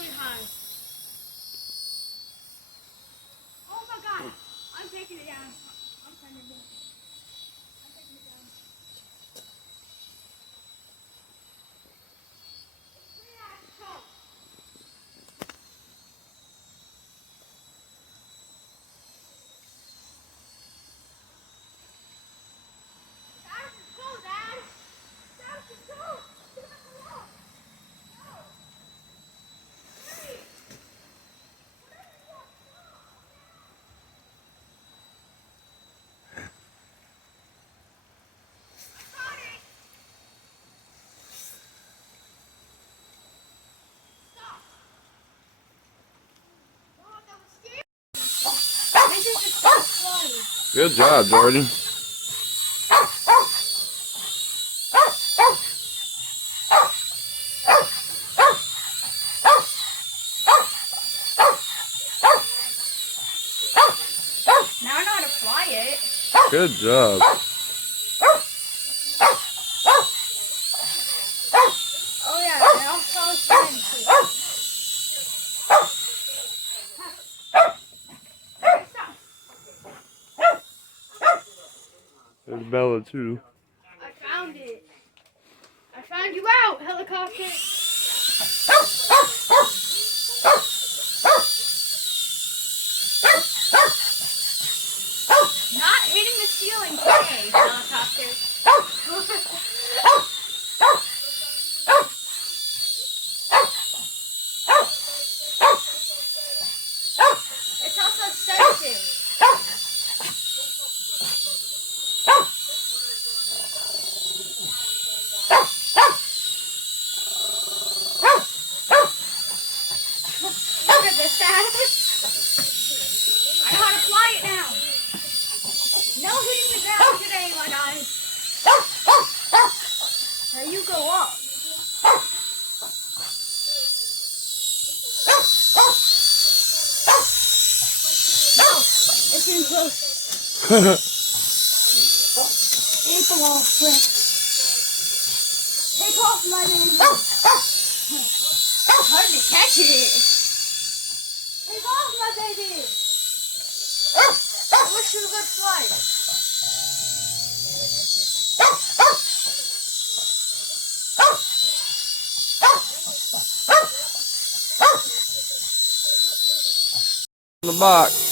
really high. Oh my god. I'm taking it down. I'm taking it down. I'm taking it down. It's pretty tall. That's cool, Dad. That's cool. Get up the wall. No. Hey. Whatever you want. Got it. Stop. Oh, that was scary. This is the first one. Good job, Jordan. Now I know how to fly it. Good job. Oh yeah, I also flying too. There's Bella too. I found it. I found you out, helicopter. Not hitting the ceiling today, helicopter. It's also sensitive. Look at this, Dad. I know how to fly it now. No hitting the ground today, my guys. Now you go up. No, it's in close. Eat the wall, quick. Take off, my baby. Hard to catch it. Take off, my baby. I wish you a good flight. The box.